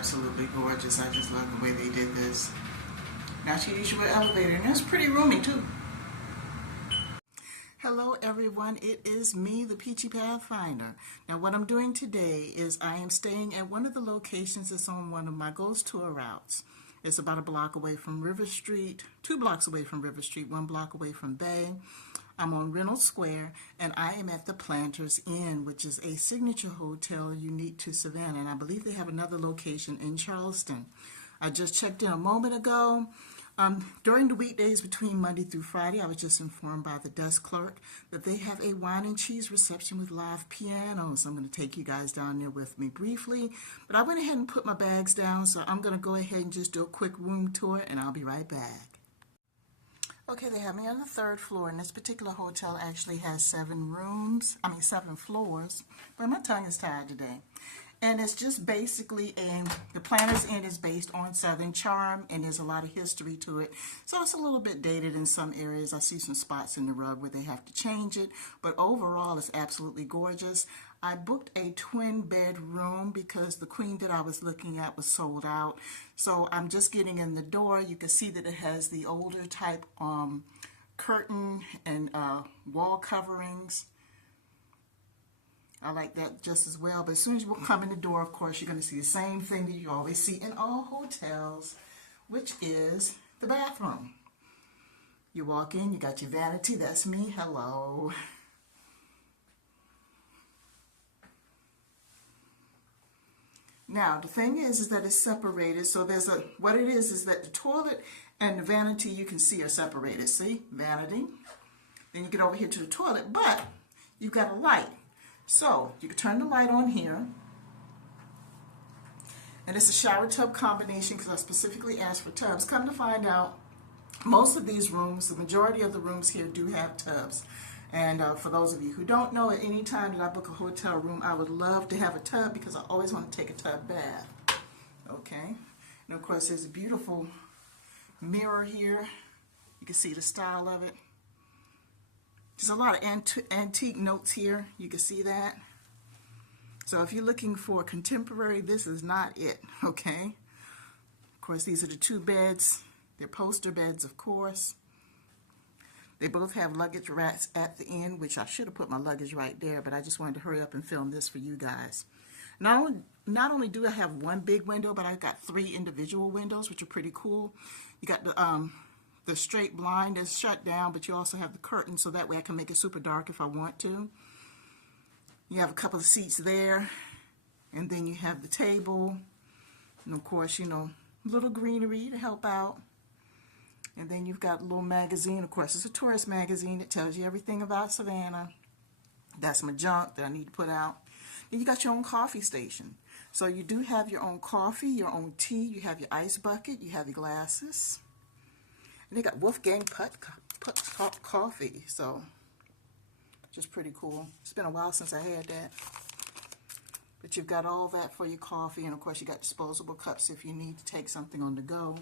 absolutely gorgeous. I just love the way they did this. Now she used your elevator, and it's pretty roomy too. Hello everyone, it is me, the Peachy Pathfinder. Now what I'm doing today is I am staying at one of the locations that's on one of my Ghost Tour routes. It's about a block away from River Street, 2 blocks away from River Street, 1 block away from Bay. I'm on Reynolds Square, and I am at the Planters Inn, which is a signature hotel unique to Savannah, and I believe they have another location in Charleston. I just checked in a moment ago. During the weekdays between Monday through Friday, I was just informed by the desk clerk that they have a wine and cheese reception with live piano. So I'm going to take you guys down there with me briefly. But I went ahead and put my bags down, so I'm going to go ahead and just do a quick room tour, and I'll be right back. Okay, they have me on the 3rd floor, and this particular hotel actually has 7 floors. But my tongue is tied today. And it's just basically the Planters Inn is based on Southern charm, and there's a lot of history to it. So it's a little bit dated in some areas. I see some spots in the rug where they have to change it, but overall it's absolutely gorgeous. I booked a twin bed room because the queen that I was looking at was sold out. So I'm just getting in the door. You can see that it has the older type curtain and wall coverings. I like that just as well. But as soon as you come in the door, of course, you're going to see the same thing that you always see in all hotels, which is the bathroom. You walk in, you got your vanity. That's me. Hello. Now, the thing is that it's separated. So what it is that the toilet and the vanity you can see are separated. See? Vanity. Then you get over here to the toilet, but you've got a light. So you can turn the light on here, and it's a shower tub combination because I specifically asked for tubs. Come to find out, most of these rooms, the majority of the rooms here do have tubs. And for those of you who don't know, at any time that I book a hotel room, I would love to have a tub because I always want to take a tub bath. Okay, and of course there's a beautiful mirror here. You can see the style of it. There's a lot of antique notes here. You can see that. So if you're looking for contemporary, this is not it, okay? Of course, these are the 2 beds. They're poster beds, of course. They both have luggage racks at the end, which I should have put my luggage right there, but I just wanted to hurry up and film this for you guys. Not only do I have 1 big window, but I've got 3 individual windows, which are pretty cool. You got the straight blind is shut down, but you also have the curtain, so that way I can make it super dark if I want to. You have a couple of seats there, and then you have the table, and of course, you know, little greenery to help out. And then you've got a little magazine. Of course, it's a tourist magazine that tells you everything about Savannah. That's my junk that I need to put out. Then you got your own coffee station. So you do have your own coffee, your own tea, you have your ice bucket, you have your glasses. And they got Wolfgang Putt coffee, so just pretty cool. It's been a while since I had that. But you've got all that for your coffee, and of course you got disposable cups if you need to take something on the go.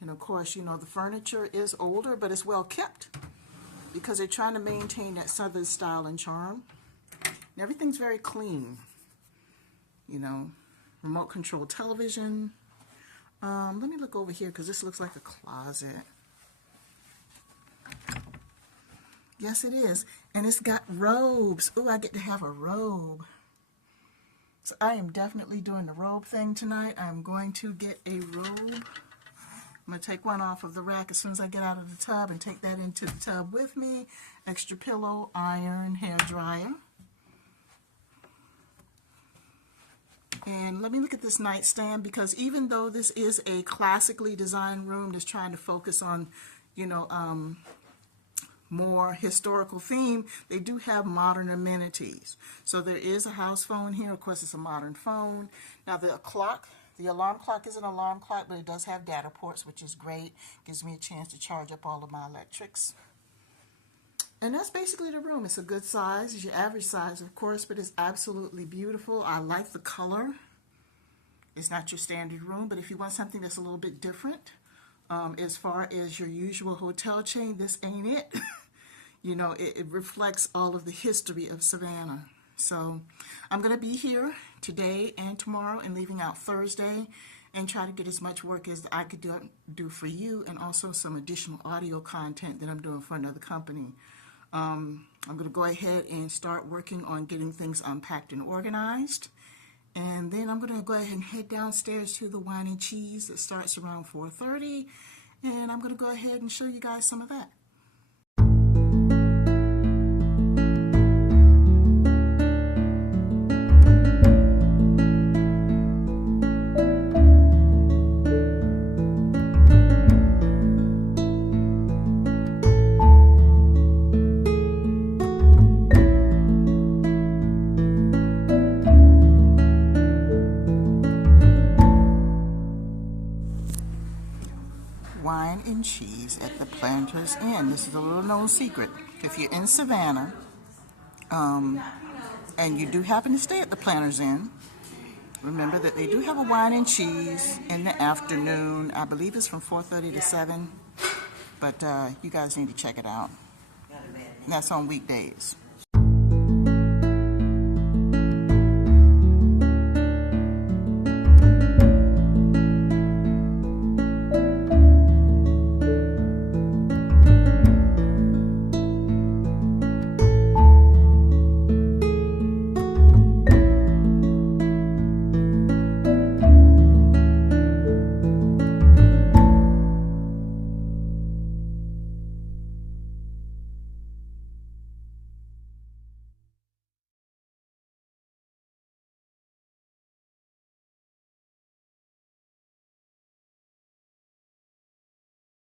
And of course, you know, the furniture is older, but it's well kept because they're trying to maintain that Southern style and charm. And everything's very clean. You know, remote control television. Let me look over here because this looks like a closet. Yes, it is. And it's got robes. Ooh, I get to have a robe. So I am definitely doing the robe thing tonight. I'm going to get a robe. I'm going to take one off of the rack as soon as I get out of the tub and take that into the tub with me. Extra pillow, iron, hair dryer. And let me look at this nightstand, because even though this is a classically designed room that's trying to focus on, you know, more historical theme, they do have modern amenities. So there is a house phone here. Of course, it's a modern phone. Now the alarm clock is an alarm clock, but it does have data ports, which is great. Gives me a chance to charge up all of my electrics. And that's basically the room. It's a good size. It's your average size, of course, but it's absolutely beautiful. I like the color. It's not your standard room, but if you want something that's a little bit different, as far as your usual hotel chain, this ain't it. You know, it reflects all of the history of Savannah. So I'm going to be here today and tomorrow and leaving out Thursday and try to get as much work as I could do for you, and also some additional audio content that I'm doing for another company. I'm going to go ahead and start working on getting things unpacked and organized. And then I'm going to go ahead and head downstairs to the wine and cheese that starts around 4:30. And I'm going to go ahead and show you guys some of that. Wine and cheese at the Planters Inn. This is a little known secret. If you're in Savannah, and you do happen to stay at the Planters Inn, remember that they do have a wine and cheese in the afternoon. I believe it's from 4:30 to 7, but you guys need to check it out. And that's on weekdays.